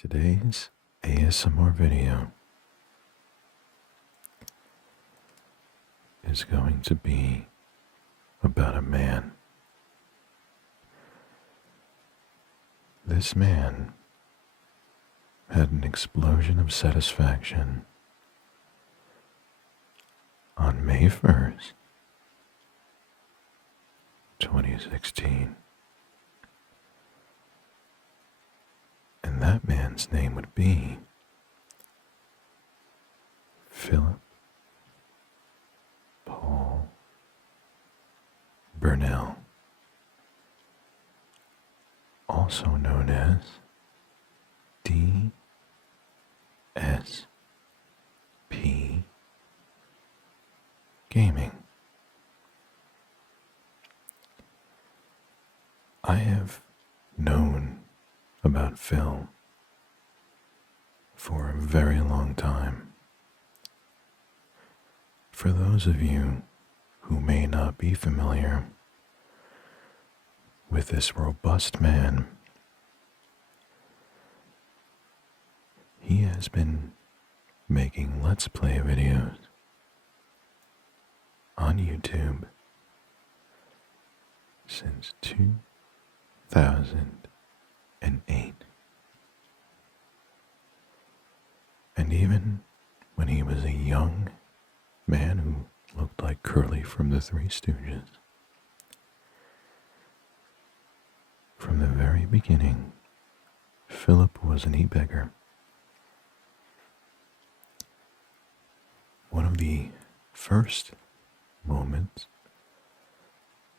Today's ASMR video is going to be about a man. This man had an explosion of satisfaction on May 1st, 2016. And that man's name would be Philip Paul Burnell, also known as DSPGaming. I have known about Phil for a very long time. For those of you who may not be familiar with this robust man, he has been making Let's Play videos on YouTube since 2008. And even when he was a young man who looked like Curly from the Three Stooges, from the very beginning, Philip was an ebegger. One of the first moments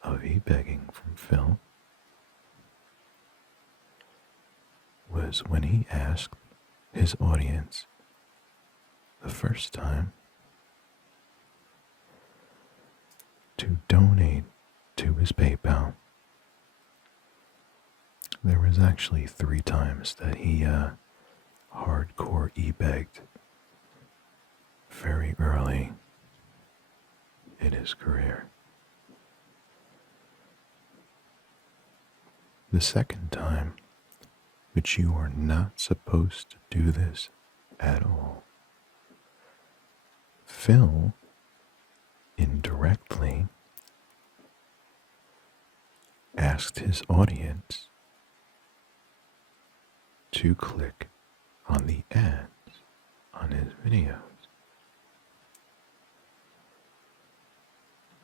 of ebegging from Phil was when he asked his audience the first time to donate to his PayPal. There was actually 3 times that he hardcore ebegged very early in his career. The second time, which you are not supposed to do this at all, Phil indirectly asked his audience to click on the ads on his videos.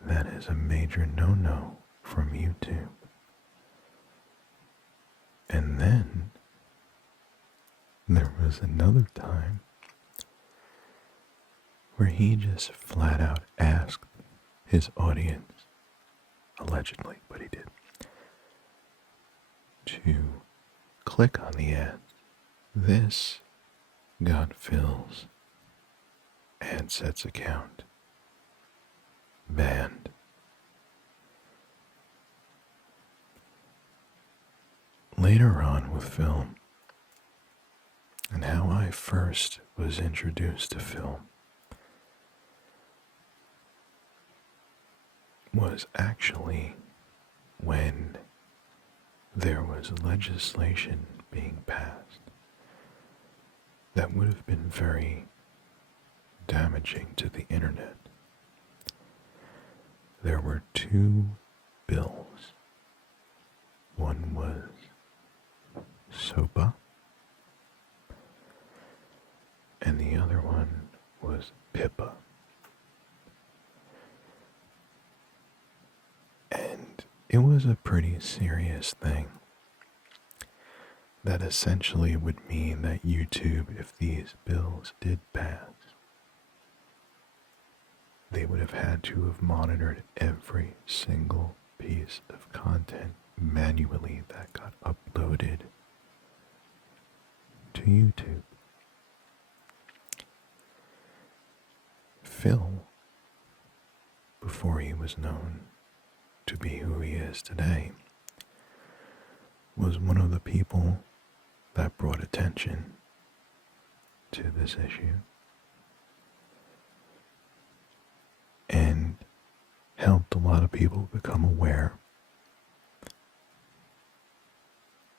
That is a major no-no from YouTube. And then there was another time where he just flat out asked his audience, allegedly, but he did, to click on the ad. This got Phil's AdSets account banned. Later on with Phil, and how I first was introduced to Phil was actually when there was legislation being passed that would have been very damaging to the internet. There were 2 bills. One was SOPA, and the other one was PIPA. And it was a pretty serious thing that essentially would mean that YouTube, if these bills did pass, they would have had to have monitored every single piece of content manually that got uploaded to YouTube. Phil, before he was known to be who he is today, was one of the people that brought attention to this issue and helped a lot of people become aware,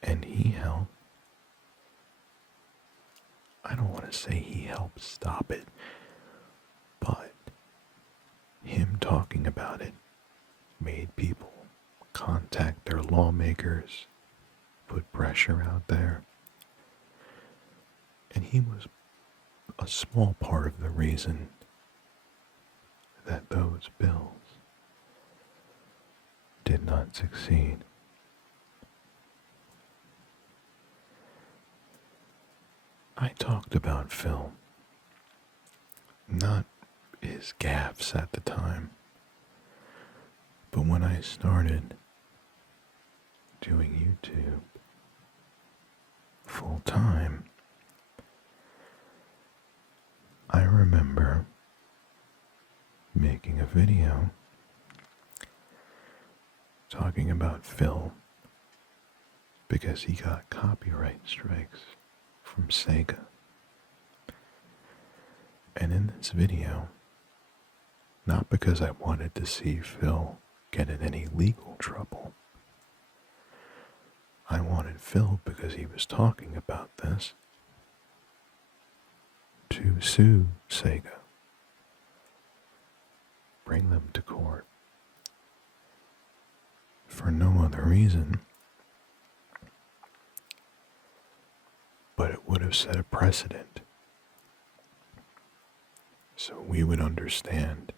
and he helped I don't want to say he helped stop it, but him talking about it made people contact their lawmakers, put pressure out there, and he was a small part of the reason that those bills did not succeed. I talked about Phil, not his gaffes at the time, but when I started doing YouTube full time, I remember making a video talking about Phil because he got copyright strikes from Sega. And in this video, not because I wanted to see Phil get in any legal trouble, I wanted Phil, because he was talking about this, to sue Sega, bring them to court, for no other reason but it would have set a precedent, so we would understand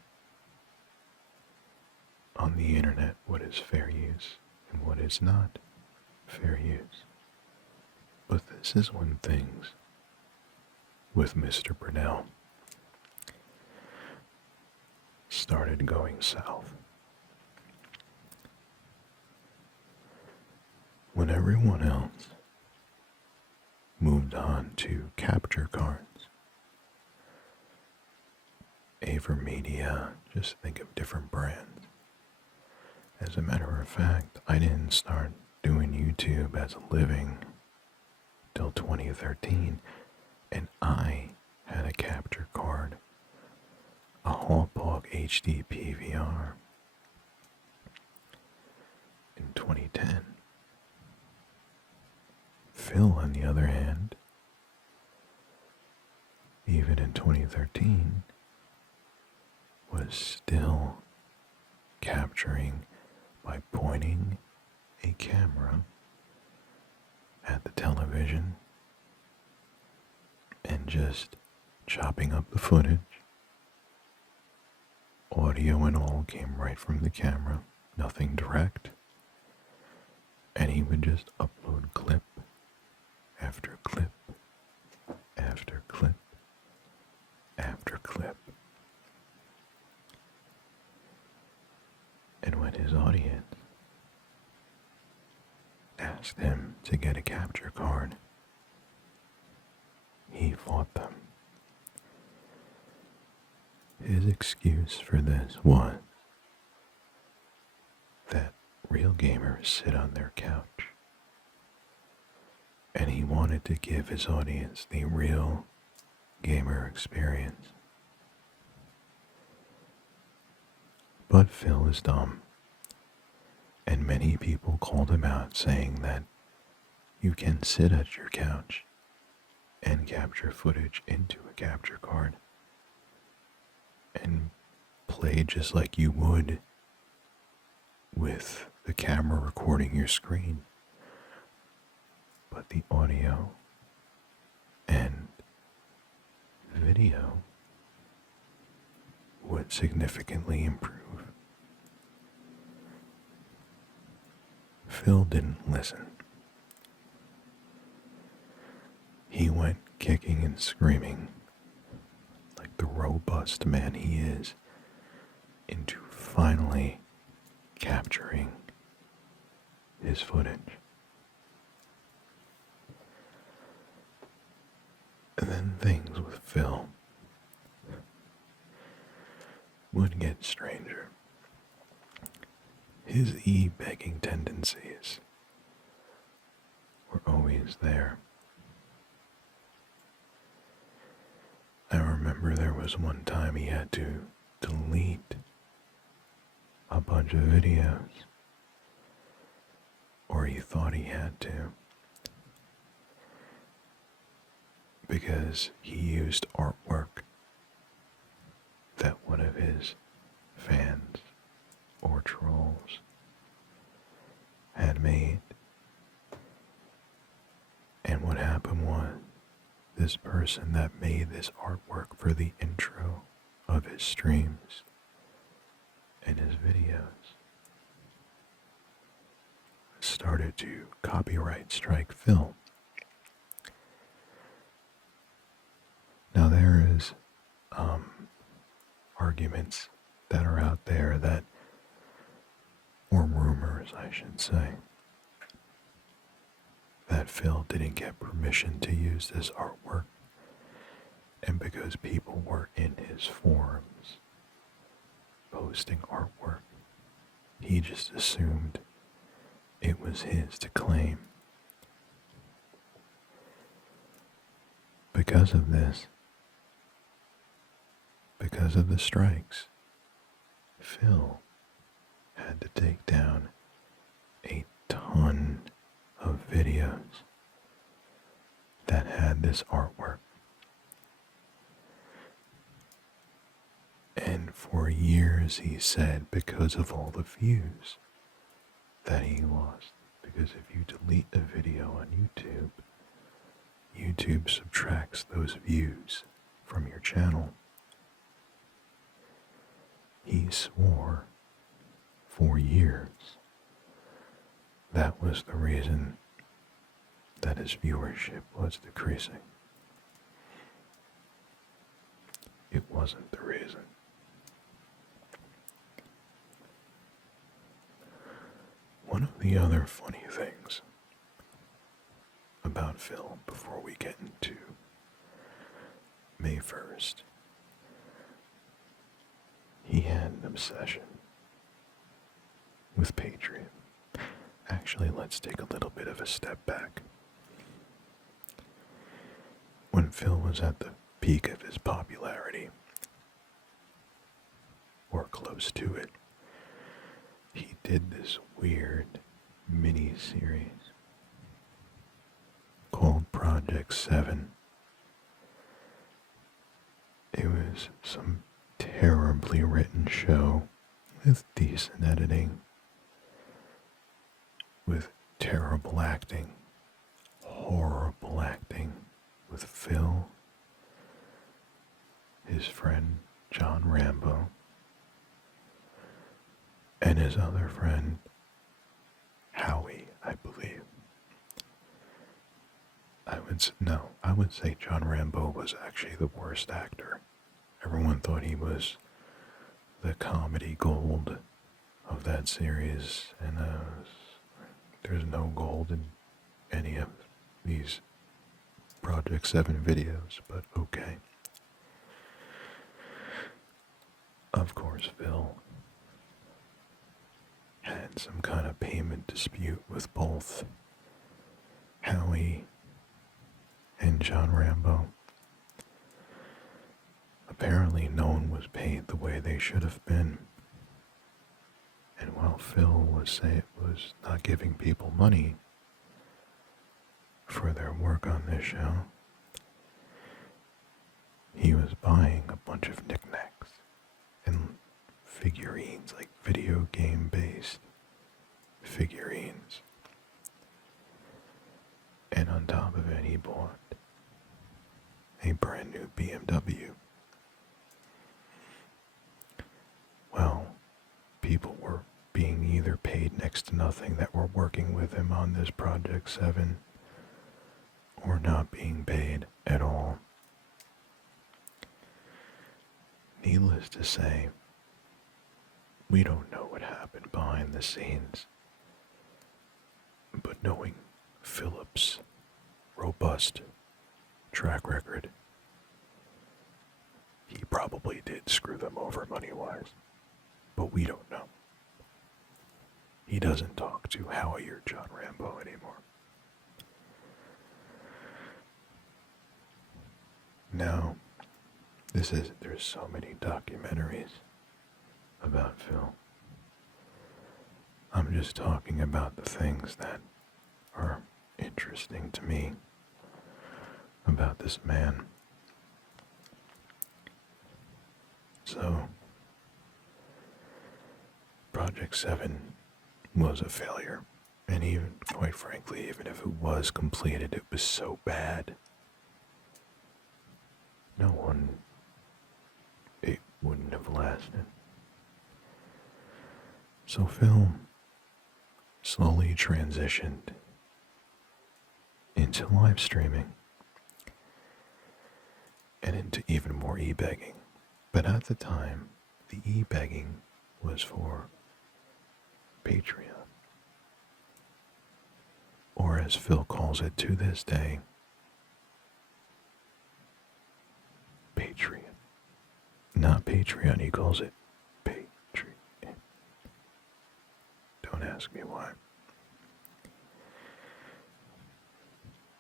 on the internet what is fair use and what is not fair use. But this is when things with Mr. Burnell started going south. When everyone else moved on to capture cards, Avermedia, just think of different brands. As a matter of fact, I didn't start doing YouTube as a living till 2013, and I had a capture card, a Hallpog HD PVR, in 2010. Phil, on the other hand, even in 2013, was still capturing by pointing a camera at the television and just chopping up the footage. Audio and all came right from the camera, nothing direct, and he would just upload clip after clip after clip after clip. And when his audience asked him to get a capture card, he fought them. His excuse for this was that real gamers sit on their couch, and he wanted to give his audience the real gamer experience. But Phil is dumb, and many people called him out, saying that you can sit at your couch and capture footage into a capture card and play just like you would with the camera recording your screen, but the audio and video would significantly improve. Phil didn't listen. He went kicking and screaming, like the robust man he is, into finally capturing his footage. And then things with Phil would get stranger. His ebegging tendencies were always there. I remember there was one time he had to delete a bunch of videos, or he thought he had to, because he used artwork that one of his fans or trolls had made. And what happened was, this person that made this artwork for the intro of his streams and his videos started to copyright strike Phil. Now there is arguments that are out there that, or rumors I should say, that Phil didn't get permission to use this artwork, and because people were in his forums posting artwork, he just assumed it was his to claim. Because of this, because of the strikes, Phil had to take down a ton of videos that had this artwork. And for years he said, because of all the views that he lost, because if you delete a video on YouTube, YouTube subtracts those views from your channel. He swore for years that was the reason that his viewership was decreasing. It wasn't the reason. One of the other funny things about Phil before we get into May 1st, he had an obsession with Patreon. Actually, let's take a little bit of a step back. When Phil was at the peak of his popularity, or close to it, he did this weird mini-series called Project 7. It was some terribly written show with decent editing, with terrible acting, horrible acting, with Phil, his friend John Rambo, and his other friend Howie, I believe. I would say John Rambo was actually the worst actor. Everyone thought he was the comedy gold of that series, and there's no gold in any of these Project 7 videos, but okay. Of course, Phil had some kind of payment dispute with both Howie and John Rambo. Apparently no one was paid the way they should have been. And while Phil was not giving people money for their work on this show, he was buying a bunch of knickknacks and figurines, like video game based figurines. And on top of it, he bought a brand new BMW. Well, people were being either paid next to nothing that were working with him on this Project 7, or not being paid at all. Needless to say, we don't know what happened behind the scenes, but knowing Philip's robust track record, he probably did screw them over money-wise, but we don't know. He doesn't talk to Howie or John Rambo anymore. Now, there's so many documentaries about Phil. I'm just talking about the things that are interesting to me about this man. So, Project 7 was a failure. And even, quite frankly, even if it was completed, it was so bad. It wouldn't have lasted. So Phil slowly transitioned into live streaming and into even more ebegging. But at the time, the ebegging was for Patreon. Or as Phil calls it to this day, Patreon. Not Patreon, he calls it Patreon. Don't ask me why.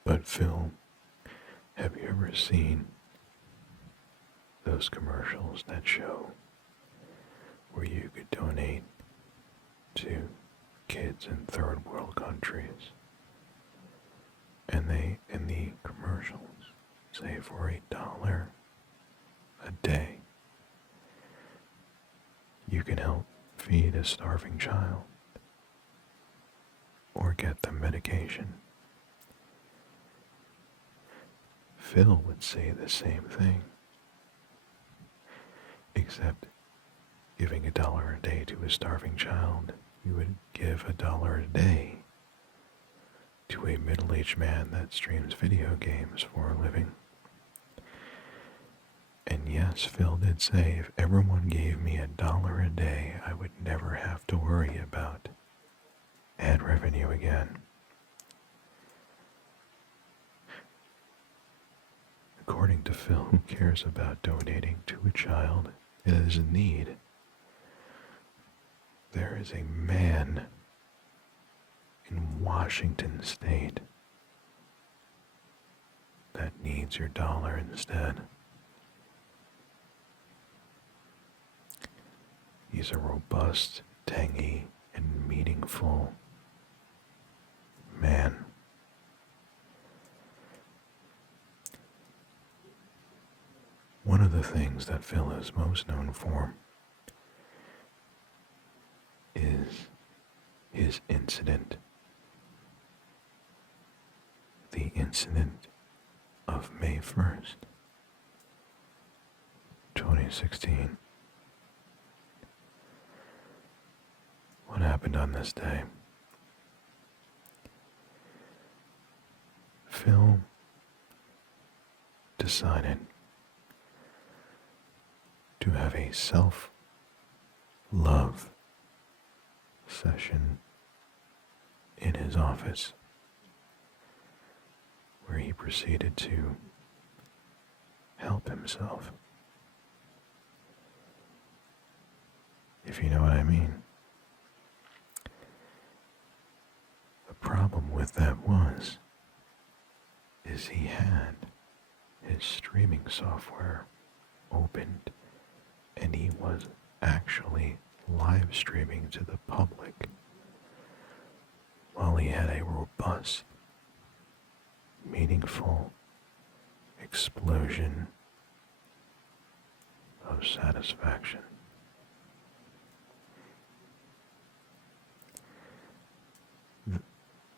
But Phil, have you ever seen those commercials that show where you could donate to kids in third world countries? And they, in the commercials, say for $1 a day, you can help feed a starving child or get them medication. Phil would say the same thing, except giving $1 a day to a starving child, you would give $1 a day to a middle-aged man that streams video games for a living. And yes, Phil did say if everyone gave me $1 a day, I would never have to worry about ad revenue again. According to Phil, who cares about donating to a child that is in need? There is a man in Washington State that needs your dollar instead. He's a robust, tangy, and meaningful man. One of the things that Phil is most known for is his incident. The incident of May 1st, 2016. What happened on this day? Phil decided to have a self-love session in his office where he proceeded to help himself. If you know what I mean. The problem with that is he had his streaming software opened and he was actually live streaming to the public while he had a robust, meaningful explosion of satisfaction.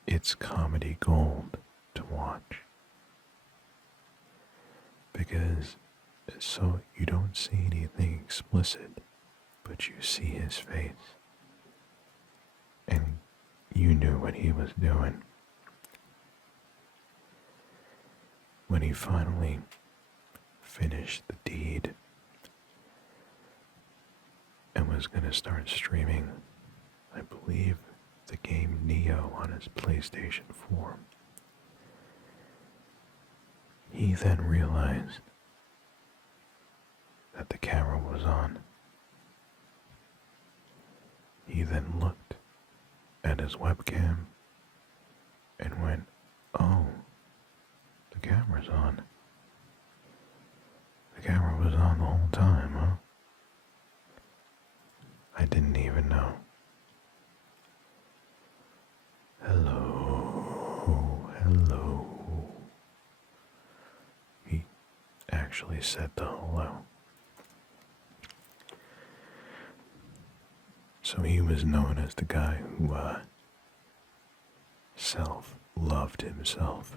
It's comedy gold to watch because so you don't see anything explicit, but you see his face and you knew what he was doing. When he finally finished the deed and was going to start streaming, I believe, the game Neo on his PlayStation 4, he then realized that the camera was on. He then looked at his webcam and went, "Oh, the camera's on. The camera was on the whole time, huh? I didn't even know." Hello. actually said the hello. So he was known as the guy who, self-loved himself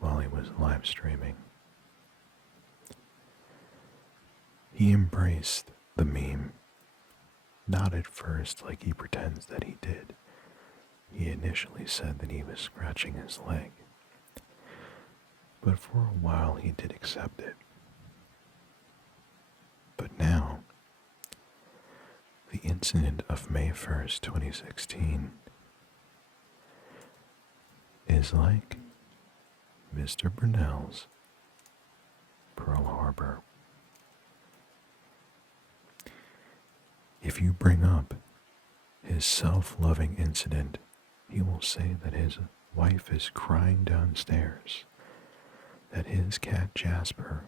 while he was live streaming. He embraced the meme, not at first like he pretends that he did. He initially said that he was scratching his leg, but for a while he did accept it. But now, the incident of May 1st, 2016 is like Mr. Burnell's Pearl Harbor. If you bring up his self-loving incident, he will say that his wife is crying downstairs, that his cat Jasper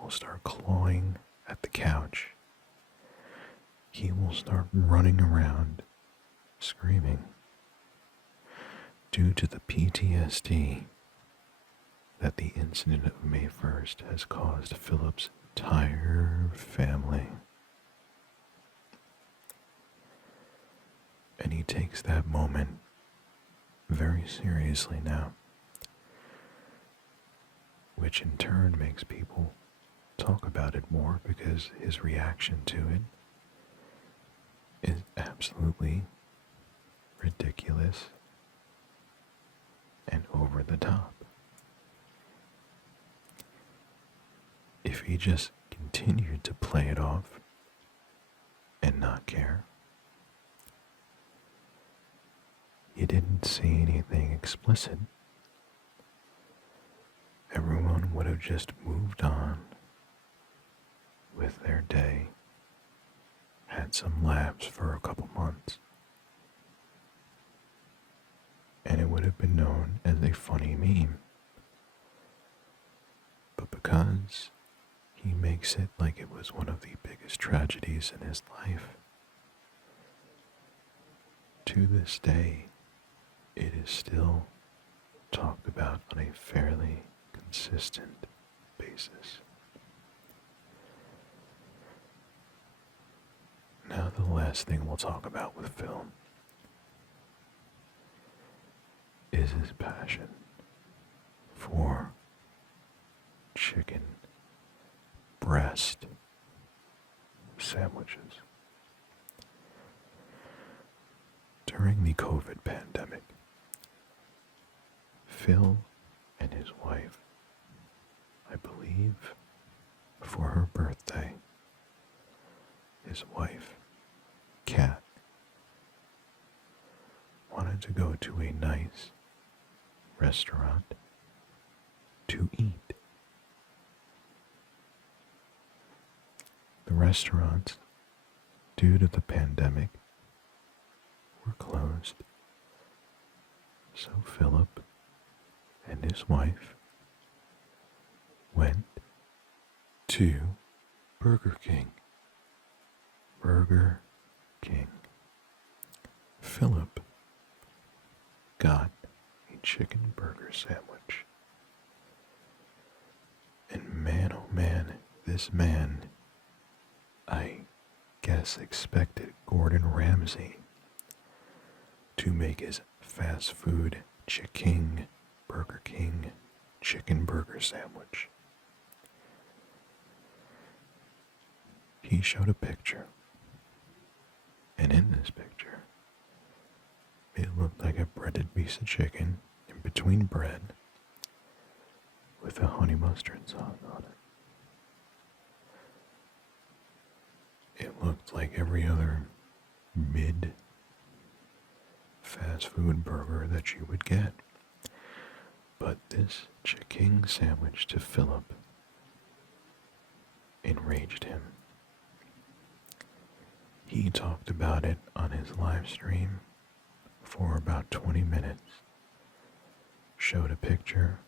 will start clawing at the couch. He will start running around, screaming, due to the PTSD that the incident of May 1st has caused Philip's entire family. And he takes that moment very seriously now, which in turn makes people talk about it more because his reaction to it is absolutely ridiculous and over the top. If he just continued to play it off and not care, you didn't see anything explicit, everyone would have just moved on with their day, had some laughs for a couple months, and it would have been known as a funny meme. But because he makes it like it was one of the biggest tragedies in his life, to this day, it is still talked about on a fairly consistent basis. Now the last thing we'll talk about with Phil is his passion for chicken breast sandwiches. During the COVID pandemic, Phil and his wife, I believe for her birthday, his wife, Kat, wanted to go to a nice restaurant to eat. The restaurants, due to the pandemic, were closed, so Philip and his wife went to Burger King. Burger King. Philip got a chicken burger sandwich. And man, oh man, this man, I guess, expected Gordon Ramsay to make his fast food Burger King chicken burger sandwich. He showed a picture, and in this picture, it looked like a breaded piece of chicken in between bread with a honey mustard sauce on it. It looked like every other mid-fast food burger that you would get. But this chicken sandwich to Philip enraged him. He talked about it on his live stream for about 20 minutes, showed a picture,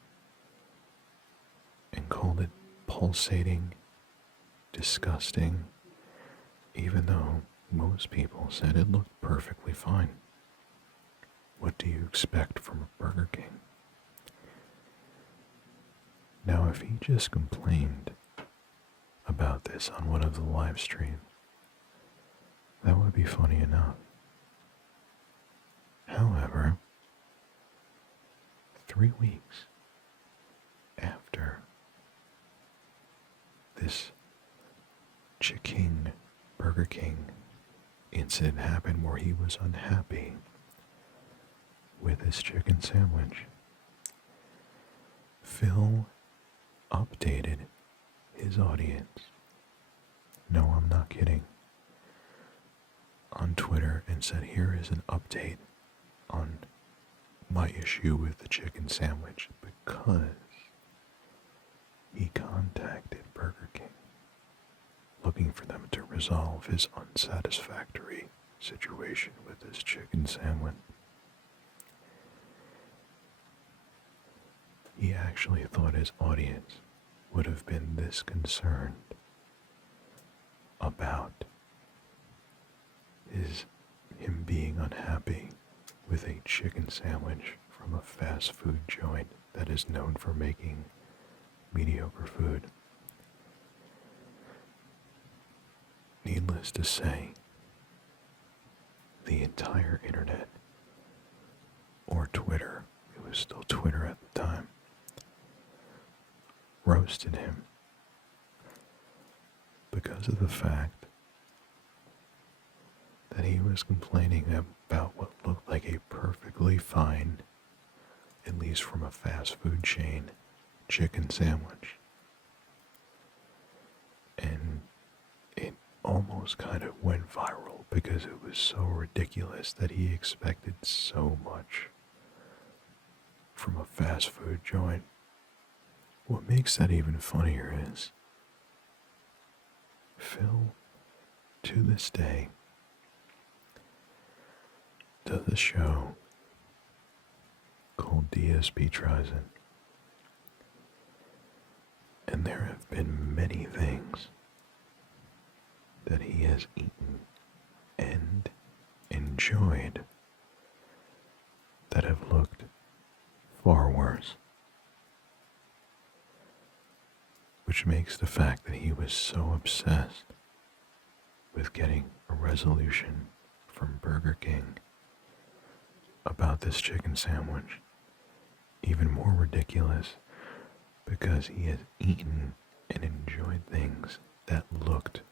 and called it pulsating, disgusting, even though most people said it looked perfectly fine. What do you expect from a Burger King? Now, if he just complained about this on one of the live streams, that would be funny enough. However, 3 weeks after this Burger King incident happened where he was unhappy with his chicken sandwich, Phil updated his audience. No, I'm not kidding. On Twitter and said, here is an update on my issue with the chicken sandwich, because he contacted Burger King looking for them to resolve his unsatisfactory situation with his chicken sandwich. He actually thought his audience would have been this concerned about him being unhappy with a chicken sandwich from a fast food joint that is known for making mediocre food. Needless to say, the entire internet, or Twitter, it was still Twitter at the time, roasted him because of the fact that he was complaining about what looked like a perfectly fine, at least from a fast food chain, chicken sandwich. And it almost kind of went viral because it was so ridiculous that he expected so much from a fast food joint. What makes that even funnier is Phil, to this day, does a show called DSPGaming, and there have been many things that he has eaten and enjoyed that have looked far worse, which makes the fact that he was so obsessed with getting a resolution from Burger King about this chicken sandwich even more ridiculous, because he has eaten and enjoyed things that looked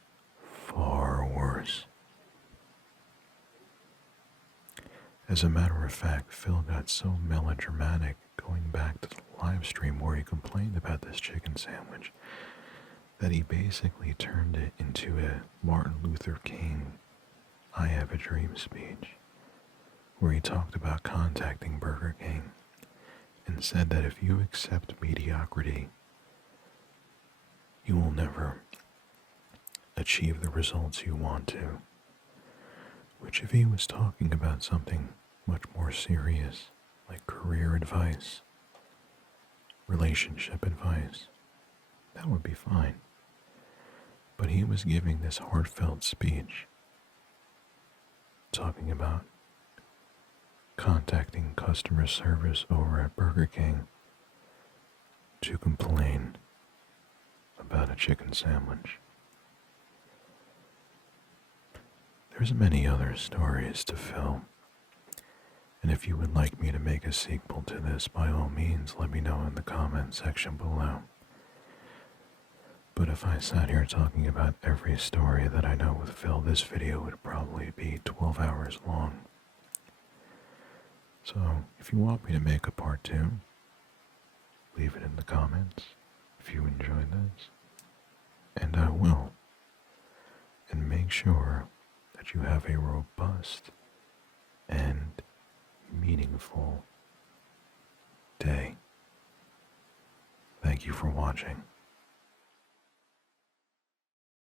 far worse. As a matter of fact, Phil got so melodramatic going back to the live stream where he complained about this chicken sandwich that he basically turned it into a Martin Luther King I Have a Dream speech, where he talked about contacting Burger King and said that if you accept mediocrity, you will never achieve the results you want to. Which, if he was talking about something much more serious, like career advice, relationship advice, that would be fine. But he was giving this heartfelt speech talking about contacting customer service over at Burger King to complain about a chicken sandwich. There's many other stories to Phil, and if you would like me to make a sequel to this, by all means, let me know in the comment section below. But if I sat here talking about every story that I know with Phil, this video would probably be 12 hours long. So, if you want me to make a part 2, leave it in the comments if you enjoyed this, and I will. And make sure that you have a robust and meaningful day. Thank you for watching.